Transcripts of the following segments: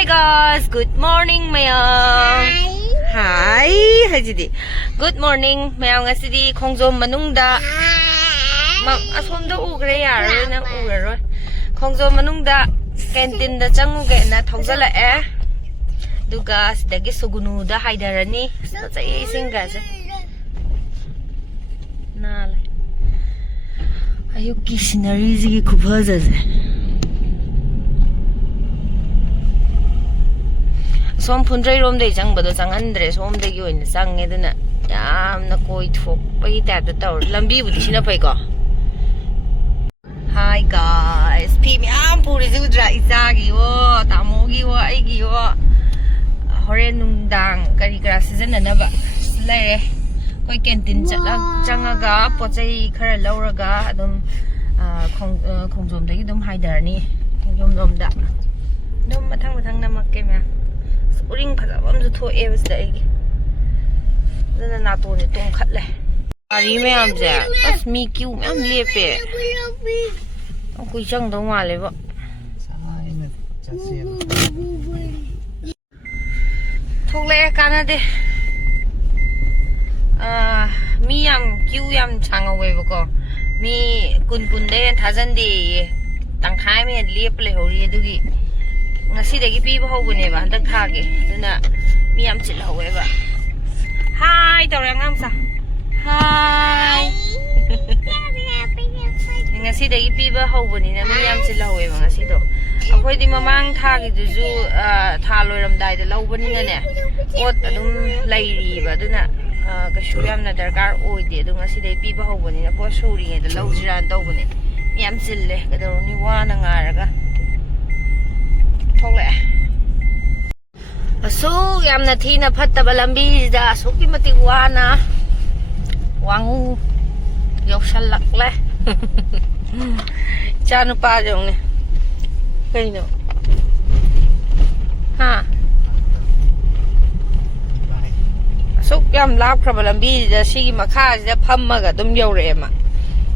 Hi guys, good morning mayam. Hi, hajidi. Good morning mayam ngashidi khongjom manungda. Asomda ugre yaro na ugaro. Khongjom manungda canteen da changuge na thawjalae. Duga sidagi sugunu da haidarani. Chai singa je. Nal. Ayuki scenery ji khubhaja je. Som phunjai rom dei changba do changandre som de gi oina change duna yamna koithok pai ta da taur lambi budi sina pai ko. Hi guys, pi myam puri judra isa gi wo tamo gi wo ai gi wo horen nungdang kari kara season na ba lai re koi canteen chatla changaga pochai khara lauraga adum khongjom dagi dum haidarni khongjom dom da dum mathang namak ke ma uring phadabam ju thoe bas dai gi dana na to ni tong khat le ari me am ja as mi kyu am lepe ku chang dong ma le ba thok le kana de mi yam kyu yam chang awe ba ko mi kun de thajan de tangkhai me lep le hori du gi ngashidi pi ba hobune ba handak thage duna mi am chil howe ba hi tawra ngam sa hi ngashidi pi ba hobuni na mi am chil howe ba ngasido akhoi di mamang thage du ju tha loiram dai da lobani na ne ot adum lairi ba duna ka shuyam na darkar oi de du ngashidi pi ba hobuni na ko suri da lawjiran tawbune mi am chil le ka do ni wa na ngaraga thok le asu yamna thina phattaba lambi da suki mati wana wangu yoksallak le chanu pa jong ne kaino ha asuk yam lak khaba lambi da sigi makha da phammaga dum yore ma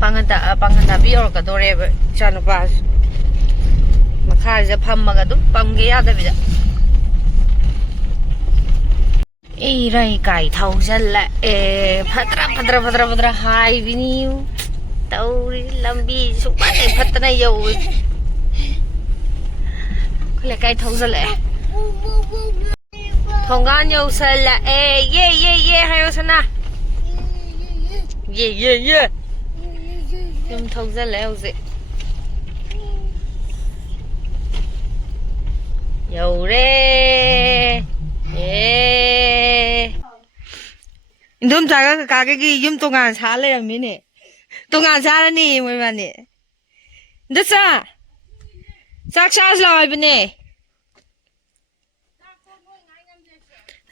panganda bi yor ka dore chanu pa makhaja phammaga dum pamge yada bida ei rai kai thaujan la phadra hai bini tauri lambi supa nei phatna yau khole kai thaujan la thongan yau sal la ye hayo sana ye yum thaujan la yau ze Yore, indom jaga kage ki yum tongan sale rami ne, tongan sale ni moi bani. Dasa, sakshas lawai bani.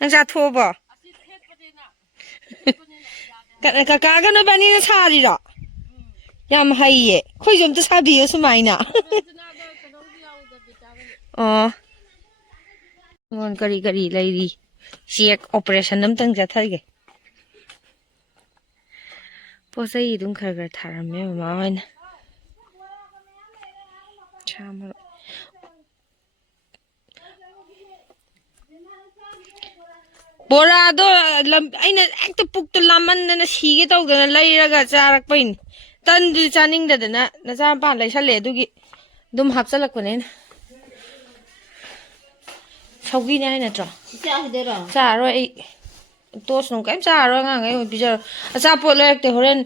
Nang sa thoba. Kage no bani na sari ra. Yam hai ye, koi yum to sabi yo sumaina. Oh. Ngon kari lairi check operation namtang jathage posai dum khar tharame ma hoina chama bora do aina ekta pukto laman na sige tawdana lairaga charak pain tan du chaning dadana na cha pan lai sale dugi dum hapchalak pane Saugi này nè trò. Chả rồi tôi sống kém chả rồi ngang ấy bây giờ chả bột lấy thì hồi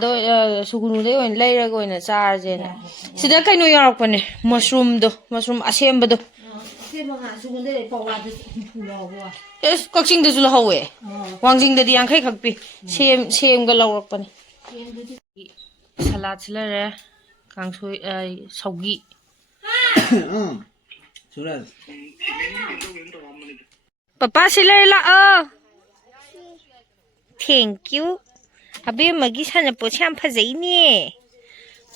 đôi sugunu đấy rồi lấy ra rồi nè chả gì nè. Xin đã cái nuôi yarok này mushroom asem bado. Các sinh đó là hậu ấy. Hoàng sinh đó đi ăn khách khắc pi xem cái lâu này. Salad là rồi, càng xôi saugi. Papa silai la thank you abi magi sana po cham phajai ni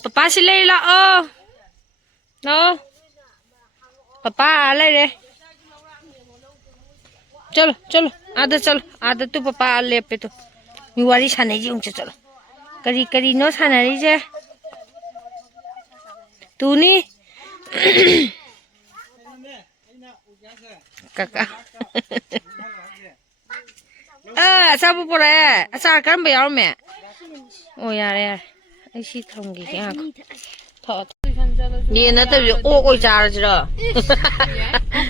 papa silai la no papa lai re chalo ada tu papa le pe to mi wari sana ji ung chalo kari no sana ri je tu ni กะกะซาบุปเลยซากันไปเอาแม่โอ้ยอะไรไอ้ชิทำกี่อย่างถอดนี่นะแต่โอ้ยจ้าจ้ะ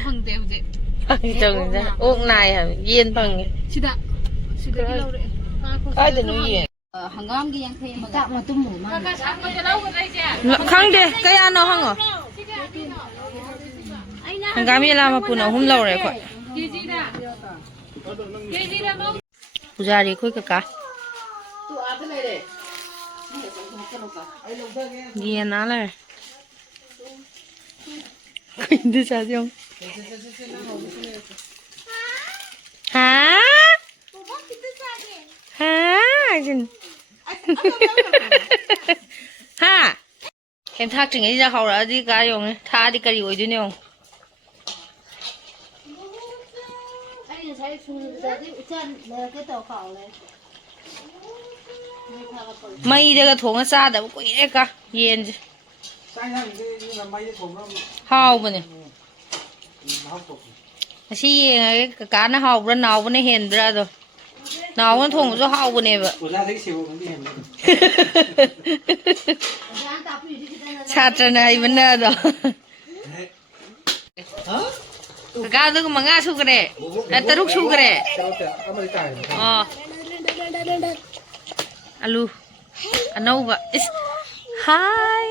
พังเดียวจังจ้ะโอ้นายอ่ะเย็นพังชิดะไอ้เดี๋ยวนี้หังกามกี่ยังเคยมาจับมาตุ้มหมูมาครั้งเดียวก็ยังน้องเหรอหังกามีอะไรมาปุ่นเอาหุ่มเล่าเลยก่อนผู้ชายดีคุยกับกะเย็นนะเลยดูชาจงฮะฮะจินฮะเห็นทักถึงไอ้เจ้าเขาแล้วที่กายงท่าที่กระดิ่งอยู่เนี่ยไม่เด็กก็ถงซาแต่ว่ากูเด็กก็เย็นหาวปะเนี่ยชี้ยังไงการน่ะหาวแล้วหนาวปะเนี่ยเห็นไปแล้วตัวหนาวมันถงจะหาวปะเนี่ยแบบชาติไหนมันเนี่ยตัวการตัวก็มังงะชูกระเดะแต่ลูกชูกระเดะอ๋อalu anova is hi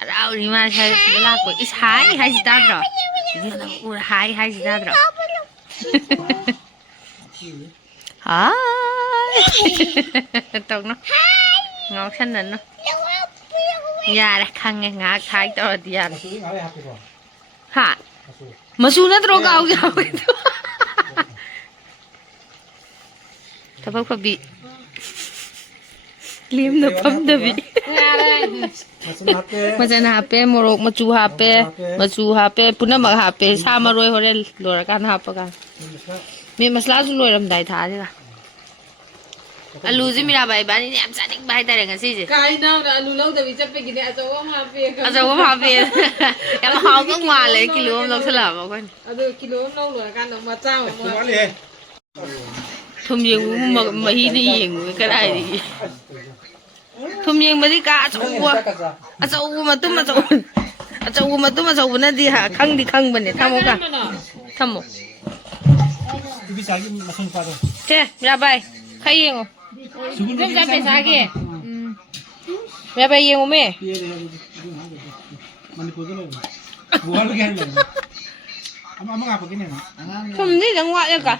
arau ni ma sai la ko is hi hi sta dro ni na u hi hi sta dro hi tong no ngọc xanh nè nó ya đây khăn nghe ngã khai to tiền hả mà su nó trâu cao cao thằng Phật bị liếm được phẩm được bị mà chân hape morok mà chu hape puna mà hape sa mà rồi hồi rồi kan hape kan mình masala su rồi làm đại thà chứ cả alu gì mình làm bài bán đi em sẽ định bài tay này gì cái nào là alu lâu tại vì chấp cái này azaw không hape em học có ngoài lấy kilo lâu sẽ làm mà con kilo lâu rồi kan nó mà trao mà thùng giềng mà hi đi giềng cái này thì thùng giềng mà đi cá sấu mà tum mà sấu nó đi hả khăng bên này tham một cả tham một thế ra bay khai giềng không rất ra phải sao kìa ra bay giềng không mẹ thùng gì đang ngoại cả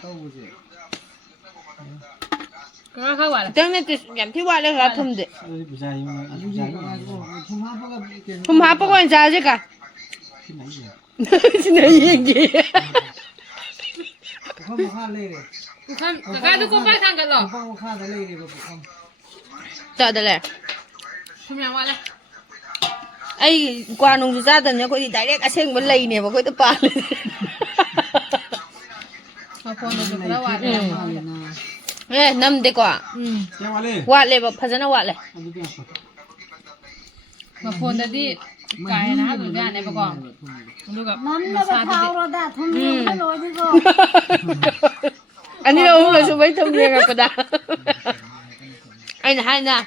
tương này thì giảm thiếu qua đây là thùng đấy thùng hấp có quan sao chứ cả xin nói gì cái đó có phải thằng cái đó chờ đây này thùng nào qua đây ai qua nông gia đình nhá có gì đại đấy cả xem vẫn lầy này mà có tập ba lên năm đấy quả quạtเลยแบบพัฒนาวัดเลยมาโฟนแต่ที่ไก่นะดูด้านในประกอบดูกับน้ำเราเท้าเราด่าทำเนียงไม่ลอยดีกว่าอันนี้เราเลยช่วยทำเนียงกันก็ได้ไอ้น่ะให้น่ะ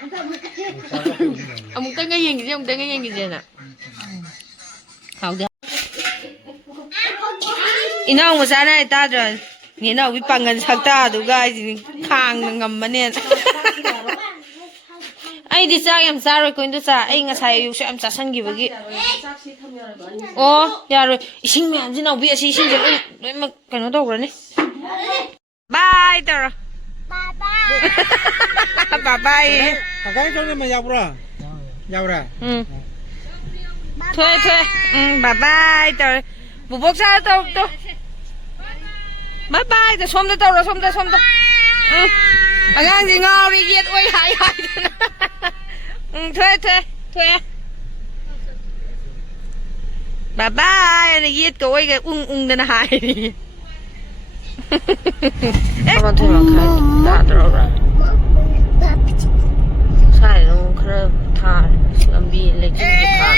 เอามุกเต้นก็ยิงสิมุกเต้นก็ยิงสิน่ะ好的อีน้องมาซาได้ตาจนนี่เราวิปังกันสักตาดูก็ไอ้คางงำมันเนี่ยไอ้ดิซ่ายังซาเลยคนดิซ่าไอ้งาใส่อยู่ใช่ไหมซาสันกี่บกี้โอ้ยาเลยชิงแม่ที่เราเบียชิงจะเลยมากันน้องตัวกันนี่บายต่อบ๊ายบายkakak itu ni mayabra yabra thôi bye byeต่อบุบกซาต่อบายบายแต่ชมได้ต่อเราชมได้อันนั้นจริงเอาดิเย็ดไว้หายthôiบายบายอันนี้เย็ดก็ไว้กับอุ้งนั่นหายดิมาถึงแล้วค่ะตาตรอกละใช่ต้องเครื่องทานลำบีเล็กจิ๋วทาน